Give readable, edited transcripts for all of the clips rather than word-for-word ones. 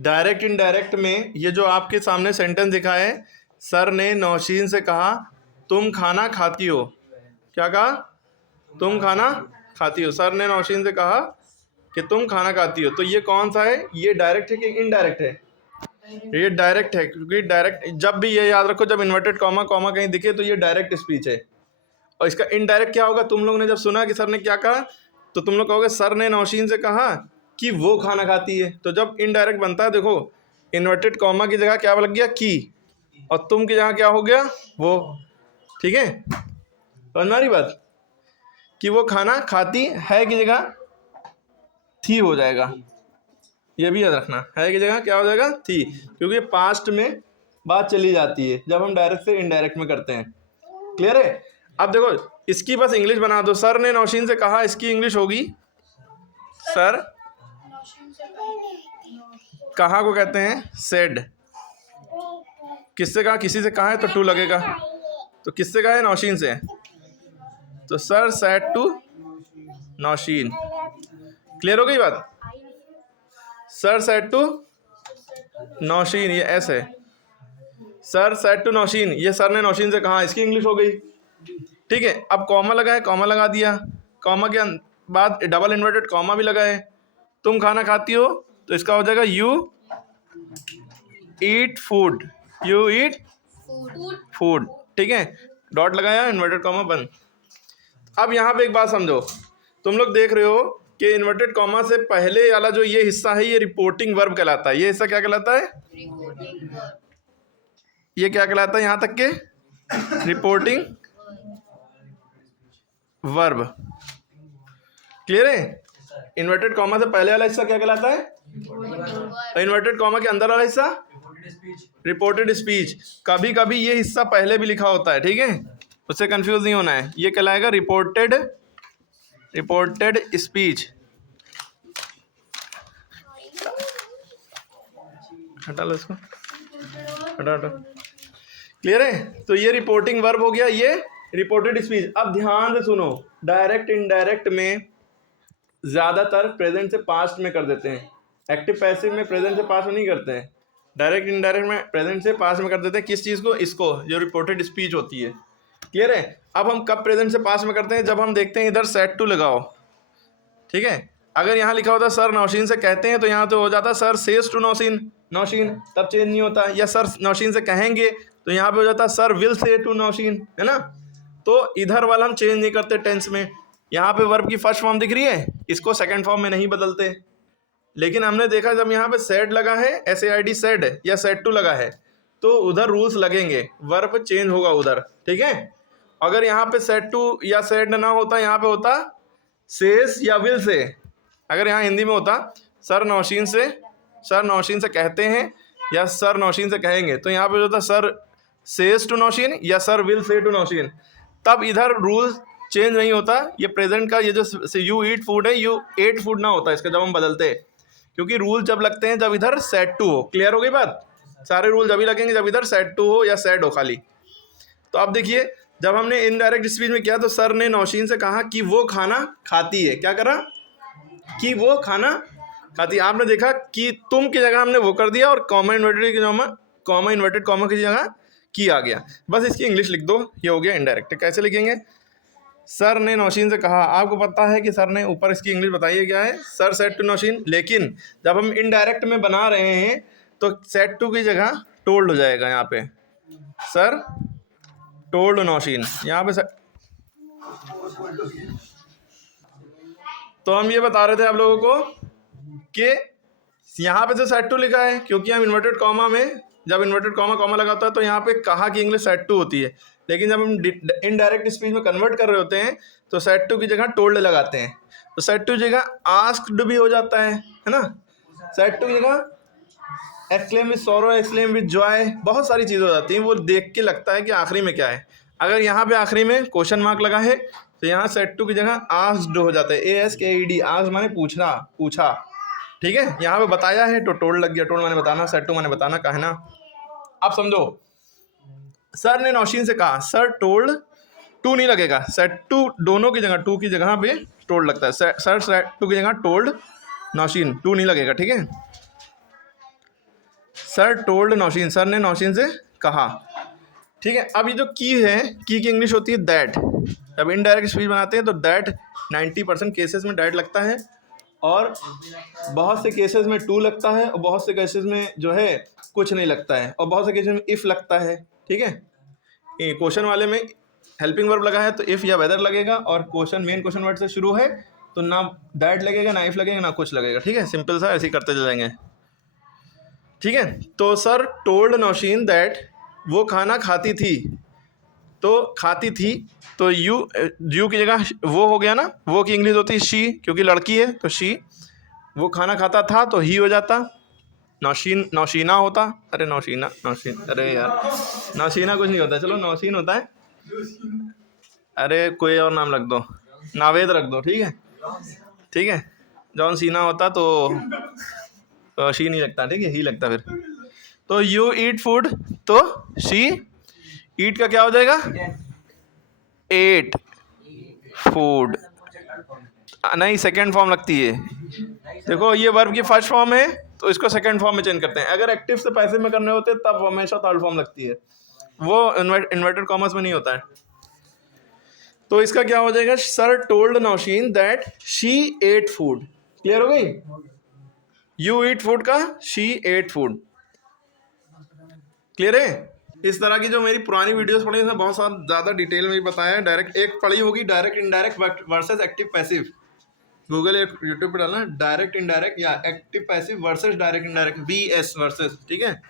Direct indirect में ये जो आपके सामने सेंटेंस दिखा है, सर ने नौशीन से कहा तुम खाना खाती हो। क्या कहा? तुम खाना खाती हो। सर ने नौशीन से कहा कि तुम खाना खाती हो। तो ये कौन सा है? ये डायरेक्ट है कि इनडायरेक्ट है? ये डायरेक्ट है, क्योंकि डायरेक्ट जब भी ये याद रखो, जब इन्वर्टेड कॉमा कॉमा कहीं दिखे तो ये डायरेक्ट स्पीच है। और इसका इनडायरेक्ट क्या होगा? तुम लोग ने जब सुना कि सर ने क्या कहा तो तुम लोग कहोगे सर ने नौशीन से कहा कि वो खाना खाती है। तो जब इनडायरेक्ट बनता है, देखो इन्वर्टेड कॉमा की जगह क्या लग गया? की, और तुम की जगह क्या हो गया? वो। ठीक है, समझ रही बात? कि वो खाना खाती है की जगह थी हो जाएगा। ये भी याद रखना, है की जगह क्या हो जाएगा? थी, क्योंकि पास्ट में बात चली जाती है जब हम डायरेक्ट से इनडायरेक्ट में करते हैं। क्लियर है? अब देखो इसकी बस इंग्लिश बना दो। सर ने नौशीन से कहा, इसकी इंग्लिश होगी सर कहा को कहते हैं सेड। किससे कहा? किसी से कहा है तो टू लगेगा। तो किससे कहा है? नौशीन से। तो sir said to Nausheen. Clear हो गई बात? सर सेड टू नौशीन, ये एस है। सर सेड टू नौशीन, ये सर ने नौशीन से कहा, इसकी इंग्लिश हो गई। ठीक है, अब कॉमा लगा है, कॉमा लगा दिया, कॉमा के बाद डबल इन्वर्टेड कॉमा भी लगा है। तुम खाना खाती हो तो इसका हो जाएगा you eat food. You eat food. ठीक है, डॉट लगाया, इन्वर्टेड कॉमा बंद। अब यहाँ पे एक बात समझो, तुम लोग देख रहे हो कि इन्वर्टेड कॉमा से पहले वाला जो ये हिस्सा है, ये रिपोर्टिंग वर्ब कहलाता है। ये हिस्सा क्या कहलाता है? ये क्या कहलाता है? यहाँ तक के रिपोर्टिंग वर्ब। क्लियर है? इन्वर्टेड कॉमा से पहले वाला हिस्सा क्या कहलाता है? इन्वर्टेड कॉमा के अंदर वाला हिस्सा रिपोर्टेड स्पीच। कभी कभी ये हिस्सा पहले भी लिखा होता है, ठीक है, उससे कंफ्यूज नहीं होना है। ये कहलाएगा रिपोर्टेड स्पीच। हटा लो इसको, हटा। क्लियर है? तो ये रिपोर्टिंग वर्ब हो गया, ये रिपोर्टेड स्पीच। अब ध्यान से सुनो, डायरेक्ट इनडायरेक्ट में ज़्यादातर प्रेजेंट से पास्ट में कर देते हैं। एक्टिव पैसिव में प्रेजेंट से पास्ट में नहीं करते हैं। डायरेक्ट इनडायरेक्ट में प्रेजेंट से पास्ट में कर देते हैं। किस चीज़ को? इसको, जो रिपोर्टेड स्पीच होती है। क्लियर है? अब हम कब प्रेजेंट से पास्ट में करते हैं? जब हम देखते हैं इधर सेड टू लगाओ। ठीक है, अगर यहाँ लिखा होता सर नौशीन से कहते हैं तो यहाँ तो हो जाता सर सेज टू नौशीन, तब चेंज नहीं होता। या सर नौशीन से कहेंगे तो यहाँ पे हो जाता sir will say to Nausheen, है ना? तो इधर वाला हम चेंज नहीं करते टेंस में। यहाँ पे वर्ब की फर्स्ट फॉर्म दिख रही है, इसको सेकंड फॉर्म में नहीं बदलते। लेकिन हमने देखा जब यहाँ पे सेड लगा है, SAID सेड, या सेड टू लगा है, तो उधर रूल्स लगेंगे, वर्ब चेंज होगा उधर। ठीक है, अगर यहाँ पे सेड टू या सेड ना होता, यहाँ पे होता सेज या विल से। अगर यहाँ हिंदी में होता सर नौशीन से कहते हैं या सर नौशीन से कहेंगे, तो यहाँ पे जो होता सर सेज टू नौशीन या sir will say to Nausheen, तब इधर रूल चेंज नहीं होता। ये प्रेजेंट का ये जो यू ईट फूड है, यू एट फूड ना होता इसका जब हम बदलते, क्योंकि रूल जब लगते हैं जब इधर सेड टू हो। क्लियर हो गई बात? सारे रूल जब ही लगेंगे जब इधर सेड टू हो या सेड हो खाली। तो अब देखिए, जब हमने इनडायरेक्ट स्पीच में किया तो सर ने नौशीन से कहा कि वो खाना खाती है। क्या करा? कि वो खाना खाती है। आपने देखा कि तुम की जगह हमने वो कर दिया और कॉमा इन्वर्टेड कॉमा की जगह की आ गया। बस इसकी इंग्लिश लिख दो, ये हो गया इनडायरेक्ट। कैसे लिखेंगे? सर ने नौशीन से कहा। आपको पता है कि सर ने, ऊपर इसकी इंग्लिश बताइए क्या है? Sir said to Nausheen. लेकिन जब हम इनडायरेक्ट में बना रहे हैं तो सेड टू की जगह टोल्ड हो जाएगा। यहाँ पे सर टोल्ड नौशीन, यहाँ पे तो हम ये बता रहे थे आप लोगों को कि यहाँ पे तो सेड टू लिखा है, क्योंकि हम इन्वर्टेड कॉमा में, जब इन्वर्टेड कॉमा लगाता है तो यहाँ पे कहा की इंग्लिश सेड टू होती है। लेकिन जब हम इनडायरेक्ट स्पीच में कन्वर्ट कर रहे होते हैं तो सेड टू की जगह टोल्ड लगाते हैं। तो सेड टू की जगह आस्क्ड भी हो जाता है ना? सेड टू की जगह exclaim with sorrow, exclaim with Joy, बहुत सारी चीज़ें हो जाती हैं। वो देख के लगता है कि आखिरी में क्या है। अगर यहाँ पे आखिरी में क्वेश्चन मार्क लगा है तो यहाँ सेड टू की जगह आस्क्ड हो जाता है। ASKED, आस्क्ड माने पूछा। ठीक है, यहाँ पे बताया है तो टोल्ड लग गया। टोल्ड माने बताना, सेड टू माने बताना, कहना। अब समझो, सर ने नौशीन से कहा, सर टोल्ड, टू नहीं लगेगा, सेड टू दोनों की जगह, टू की जगह पे टोल्ड लगता है। सर सेड टू की जगह टोल्ड नौशीन, टू नहीं लगेगा। ठीक है, सर टोल्ड नौशीन, सर ने नौशीन से कहा। ठीक है, अब ये जो की है, की इंग्लिश होती है दैट। जब इनडायरेक्ट स्पीच बनाते हैं तो दैट 90% केसेस में दैट लगता है, और बहुत से केसेस में टू लगता है, और बहुत से केसेस में जो है कुछ नहीं लगता है, और बहुत से केसेस में इफ़ लगता है। ठीक है, क्वेश्चन वाले में हेल्पिंग वर्ब लगा है तो इफ़ या वेदर लगेगा, और क्वेश्चन मेन क्वेश्चन वर्ड से शुरू है तो ना दैट लगेगा, ना इफ़ लगेगा, ना कुछ लगेगा। ठीक है, सिंपल सा ऐसे ही करते चलेंगे। ठीक है, तो सर टोल्ड नौशीन दैट, वो खाना खाती थी, तो खाती थी तो यू की जगह वो हो गया ना, वो की इंग्लिश होती है शी, क्योंकि लड़की है तो शी। वो खाना खाता था तो ही हो जाता। नौशीन नौशीना होता, अरे नौशीना नौशीन, अरे यार नौशीना कुछ नहीं होता, चलो नौशीन होता है। अरे कोई और नाम रख दो, नावेद रख दो। ठीक है, ठीक है, जॉन सीना होता तो शी नहीं लगता। ठीक है, ही लगता फिर। तो यू ईट फूड तो शी ईट का क्या हो जाएगा, एट फूड, नहीं सेकेंड फॉर्म लगती है। देखो ये वर्ब की फर्स्ट फॉर्म है तो इसको सेकंड फॉर्म में चेंज करते हैं। अगर एक्टिव से पैसिव में करने होते तब हमेशा थर्ड फॉर्म लगती है, वो इन्वर्टेड कॉमर्स में नहीं होता है। तो इसका क्या हो जाएगा, sir told Nausheen that she ate food. Clear हो गई, यू ईट फूड का शी एट फूड। क्लियर है। इस तरह की जो मेरी पुरानी वीडियोस पढ़ी उसमें बहुत सारा ज़्यादा डिटेल में बताया है। डायरेक्ट एक पढ़ी होगी, direct indirect versus active passive, Google या यूट्यूब पे डालना डायरेक्ट इनडायरेक्ट या active passive versus direct indirect, VS versus. ठीक है,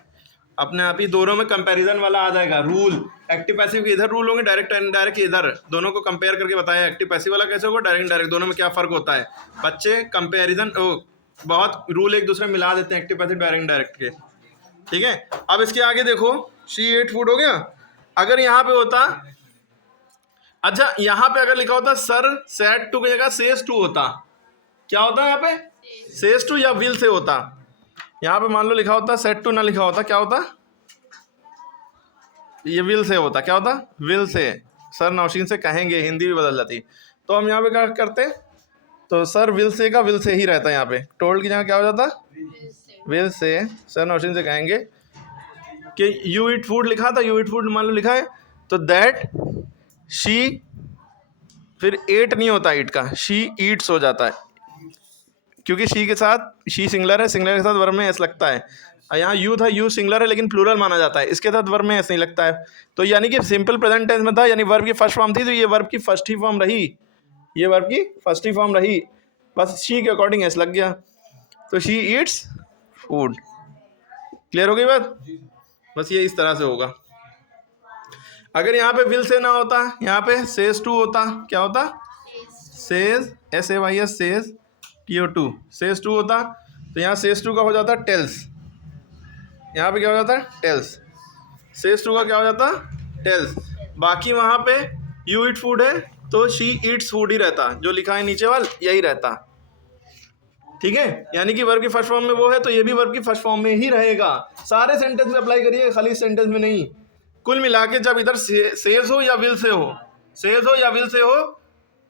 अपने आप ही दोनों में कंपैरिजन वाला आ जाएगा रूल। एक्टिव पैसिव के इधर रूल होंगे, डायरेक्ट इनडायरेक्ट के इधर, दोनों को कंपेयर करके बताया एक्टिव पैसिव वाला कैसे होगा, डायरेक्ट इनडायरेक्ट, दोनों में क्या फ़र्क होता है। बच्चे कंपेरिजन बहुत रूल एक दूसरे में मिला देते हैं एक्टिव पैसिव डायरेक्ट इनडायरेक्ट के। ठीक है, अब इसके आगे देखो, शी एट फूड हो गया। अगर यहाँ पे होता, अच्छा यहाँ पे अगर लिखा होता सर सेड टू की जगह सेज टू होता, क्या होता है यहाँ पे, सेज टू या विल से होता। यहाँ पे मान लो लिखा होता सेड टू, ना लिखा होता क्या होता, ये विल से होता, क्या होता, विल से। सर नौशीन से कहेंगे, हिंदी भी बदल जाती। तो हम यहाँ पे क्या करते, तो सर विल से का विल से ही रहता है। यहाँ पे टोल्ड की जगह क्या हो जाता, विल से। सर नौशीन से कहेंगे कि यू ईट फूड लिखा था, यू ईट फूड मान लो लिखा है, तो दैट शी, फिर एट नहीं होता ईट का, शी ईट्स हो जाता है, क्योंकि शी के साथ शी सिंगलर है, सिंगलर के साथ वर्ब में एस लगता है। यहाँ यू था, यू सिंगलर है लेकिन प्लूरल माना जाता है, इसके साथ वर्ब में एस नहीं लगता है। तो यानी कि सिंपल प्रेजेंट टेंस में था, यानी वर्ब की फर्स्ट फॉर्म थी, तो ये वर्ब की फर्स्ट ही फॉर्म रही, ये वर्ब की फर्स्ट ही फॉर्म रही, बस शी के अकॉर्डिंग एस लग गया, तो शी ईट्स फूड। क्लियर हो गई बात, बस ये इस तरह से होगा। अगर यहाँ पे विल से ना होता, यहाँ पे सेज टू होता, क्या होता, says SAYS says TO2, says to होता, तो यहाँ सेज टू का हो जाता टेल्स, यहाँ पे क्या हो जाता है, टेल्स। सेज टू का क्या हो जाता, टेल्स। बाकी वहाँ पे यू ईट फूड है तो शी ईट्स फूड ही रहता, जो लिखा है नीचे वाल यही रहता। ठीक है, यानी कि वर्ब की फर्स्ट फॉर्म में वो है तो ये भी वर्ब की फर्स्ट फॉर्म में ही रहेगा। सारे सेंटेंस में अप्लाई करिए, खाली सेंटेंस में नहीं। कुल मिला के जब इधर सेज हो या विल से हो, सेज हो या विल से हो,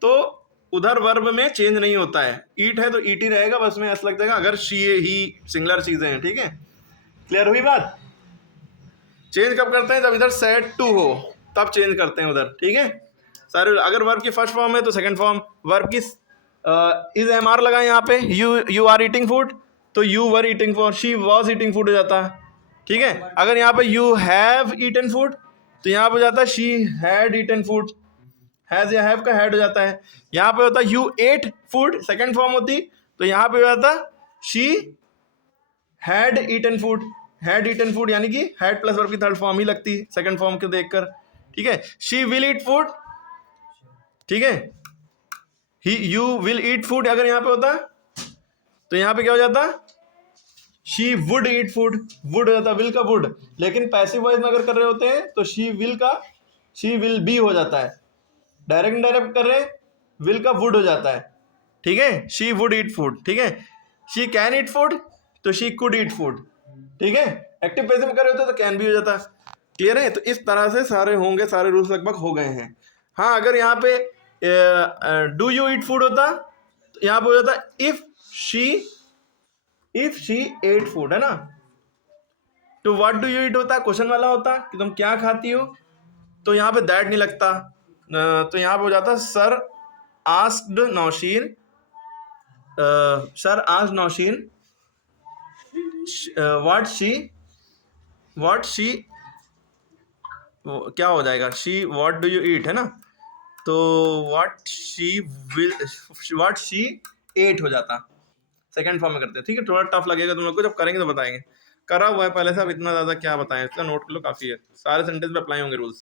तो उधर वर्ब में चेंज नहीं होता है। ईट है तो ईट ही रहेगा, बस में ऐसा लग जाएगा अगर शी ही सिंगुलर चीजें हैं। ठीक है, क्लियर हुई बात। चेंज कब करते हैं, जब इधर सेड टू हो तब चेंज करते हैं उधर। ठीक है, सारे अगर वर्ब की फर्स्ट फॉर्म है तो सेकंड फॉर्म। वर्ब की इज MR लगा यहाँ पे, यू आर ईटिंग फूड, तो you were eating for, she was eating food हो जाता है। ठीक है, अगर यहाँ पे यू हैव ईटन फूड तो यहाँ पे हो जाता है she had eaten food, has या हैव का हैड हो जाता है। यहाँ पे होता है you ate food, second form होती, तो यहाँ पे हो जाता she had eaten food, had eaten food, यानी कि हैड प्लस वर्ब की थर्ड फॉर्म ही लगती है सेकंड फॉर्म को देखकर। ठीक है, शी विल ईट फूड, ठीक है, ही यू विल ईट फूड अगर यहाँ पे होता तो यहाँ पे क्या हो जाता, she would eat food, would हो जाता विल का वुड। लेकिन पैसिव वॉइस में अगर कर रहे होते हैं तो शी विल का शी विल बी हो जाता है। डायरेक्ट इनडायरेक्ट कर रहे हैं, विल का वुड हो जाता है। ठीक है, शी वुड ईट फूड। ठीक है, शी कैन ईट फूड तो शी कुड ईट फूड। ठीक है, एक्टिव पैसिव में कर रहे होते तो कैन भी हो जाता। क्लियर है, तो इस तरह से सारे होंगे, सारे रूल्स लगभग हो गए हैं। हाँ, अगर यहाँ पे डू यू ईट फूड होता तो यहाँ पे हो जाता इफ शी एट फूड, है ना। तो व्हाट डू यू ईट होता है, क्वेश्चन वाला होता कि तुम क्या खाती हो, तो यहाँ पे दैट नहीं लगता, तो यहाँ पे हो जाता sir asked Nausheen, sir asked Nausheen what she क्या हो जाएगा, she what do you eat है ना, तो व्हाट शी एट हो जाता, सेकंड फॉर्म में करते हैं। ठीक है, थोड़ा टफ लगेगा तुम लोग को, जब करेंगे तो बताएंगे, करा हुआ है पहले से, अब इतना ज्यादा क्या बताएं, इसका नोट कर लो, काफी है, सारे सेंटेंस में अप्लाई होंगे रूल्स।